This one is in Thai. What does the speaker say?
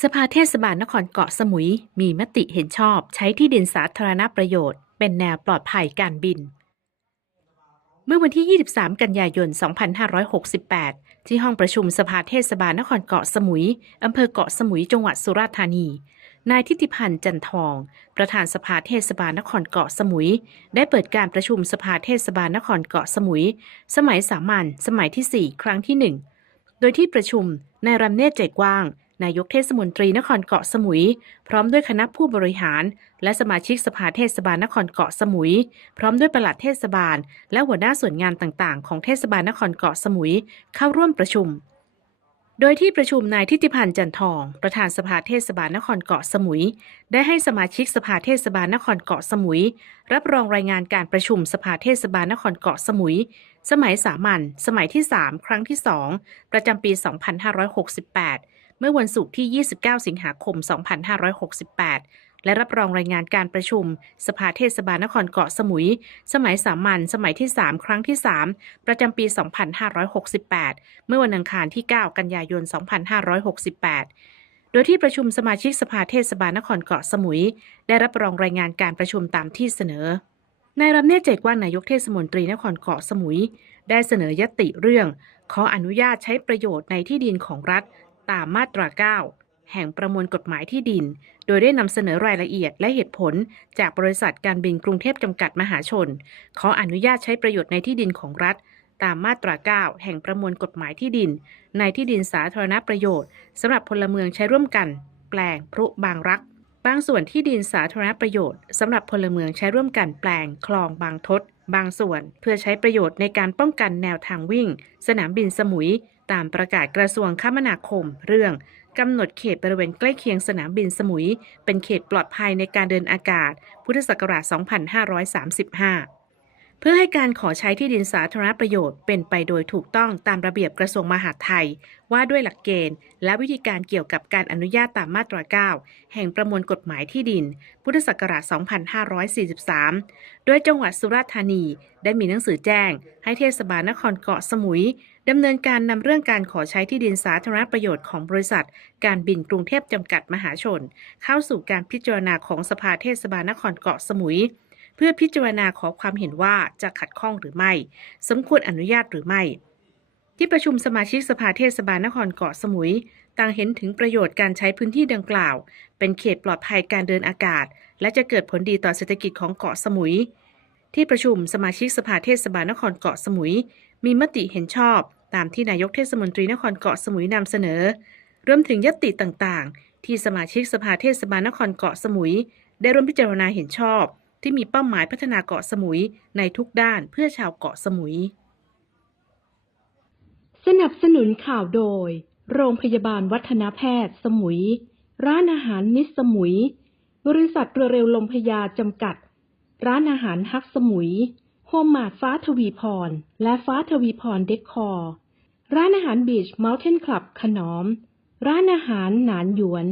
สภาเทศบาลนครเกาะสมุยมีมติเห็นชอบใช้ที่ดินสาธารณประโยชน์ เป็นแนวปลอดภัยการบิน เมื่อวันที่ 23 กันยายน 2568 ที่ห้องประชุมสภาเทศบาลนครเกาะสมุยอำเภอเกาะสมุยจังหวัดสุราษฎร์ธานี นายทิติพันธ์จันทอง ประธานสภาเทศบาลนครเกาะสมุย ได้เปิดการประชุมสภาเทศบาลนครเกาะสมุย สมัยสามัญสมัยที่ 4 ครั้งที่ 1 โดยที่ประชุมนายรำเนตรใจกว้าง นายกเทศมนตรีนครเกาะสมุย พร้อมด้วยคณะผู้บริหาร และสมาชิกสภาเทศบาลนครเกาะสมุย พร้อมด้วยปลัดเทศบาล และหัวหน้าส่วนงานต่างๆ ของเทศบาลนครเกาะสมุย เข้าร่วมประชุม โดยที่ประชุมนายทิติพันธ์จันทอง ประธานสภาเทศบาลนครเกาะสมุย ได้ให้สมาชิกสภาเทศบาลนครเกาะสมุย รับรองรายงานการประชุมสภาเทศบาลนครเกาะสมุย สมัยสามัญสมัยที่ 3 ครั้งที่ 2 ประจำปี 2568 เมื่อวันศุกร์ที่ 29 สิงหาคม 2568 และรับรองรายงานการประชุม สภาเทศบาลนครเกาะสมุย สมัยสามัญสมัยที่ 3 ครั้งที่ 3 ประจำปี 2568 เมื่อวันอังคารที่ 9 กันยายน 2568โดยที่ประชุมสมาชิกสภาเทศบาลนครเกาะสมุย ได้รับรองรายงานการประชุมตามที่เสนอ นายรำเนตรเจกว่านายกเทศมนตรีนครเกาะสมุย ได้เสนอยติเรื่อง ขออนุญาตใช้ประโยชน์ในที่ดินของรัฐ ตามมาตรา 9 แห่งประมวลกฎหมายที่ดิน โดยได้นำเสนอรายละเอียดและเหตุผล จากบริษัทการบินกรุงเทพจำกัดมหาชน ขออนุญาตใช้ประโยชน์ในที่ดินของรัฐ ตามมาตรา 9 แห่งประมวลกฎหมายที่ดิน ในที่ดินสาธารณประโยชน์สำหรับพลเมืองใช้ร่วมกัน แปลงพรุบางรัก บางส่วนที่ดินสาธารณประโยชน์สำหรับพลเมืองใช้ร่วมกันแปลงคลองบางทด บางส่วน เพื่อใช้ประโยชน์ในการป้องกันแนวทางวิ่ง สนามบินสมุย ตามประกาศกระทรวงคมนาคม เรื่องกำหนดเขตบริเวณใกล้เคียงสนามบินสมุย เป็นเขตปลอดภัยในการเดินอากาศ พุทธศักราช 2535 เพื่อให้การขอใช้ที่ดินสาธารณประโยชน์เป็นไปโดยถูกต้องตามระเบียบกระทรวงมหาดไทย ว่าด้วยหลักเกณฑ์ และวิธีการเกี่ยวกับการอนุญาตตามมาตรา 9 แห่งประมวลกฎหมายที่ดิน พุทธศักราช 2543 โดยจังหวัดสุราษฎร์ธานีได้มีหนังสือแจ้ง ให้เทศบาลนครเกาะสมุยดำเนินการนำเรื่องการขอใช้ที่ดินสาธารณประโยชน์ของบริษัท การบินกรุงเทพจำกัดมหาชน เข้าสู่การพิจารณาของสภาเทศบาลนครเกาะสมุย เพื่อพิจารณาขอความเห็นว่าจะขัดข้องหรือไม่ สมควรอนุญาตหรือไม่ ที่ประชุมสมาชิกสภาเทศบาลนครเกาะสมุยต่างเห็นถึงประโยชน์การใช้พื้นที่ดังกล่าว เป็นเขตปลอดภัยการเดินอากาศ และจะเกิดผลดีต่อเศรษฐกิจของเกาะสมุย ที่ประชุมสมาชิกสภาเทศบาลนครเกาะสมุย มีมติเห็นชอบ ตามที่นายกเทศมนตรีนครเกาะสมุยนำเสนอรวมถึงยติต่างๆ ที่สมาชิกสภาเทศบาลนครเกาะสมุย ได้ร่วมพิจารณาเห็นชอบ ที่มีเป้าหมายพัฒนาเกาะสมุยในทุกด้านเพื่อชาวเกาะสมุย สนับสนุนข่าวโดย โรงพยาบาลวัฒนแพทย์สมุย ร้านอาหารมิสสมุย บริษัทเรือเร็วลมพยาจำกัด ร้านอาหารฮักสมุย โฮมมาดฟ้าทวีพร และฟ้าทวีพรเดคคอร์ร้านอาหารบีชเมลเทนคลับขนอม ร้านอาหารหนานหยวน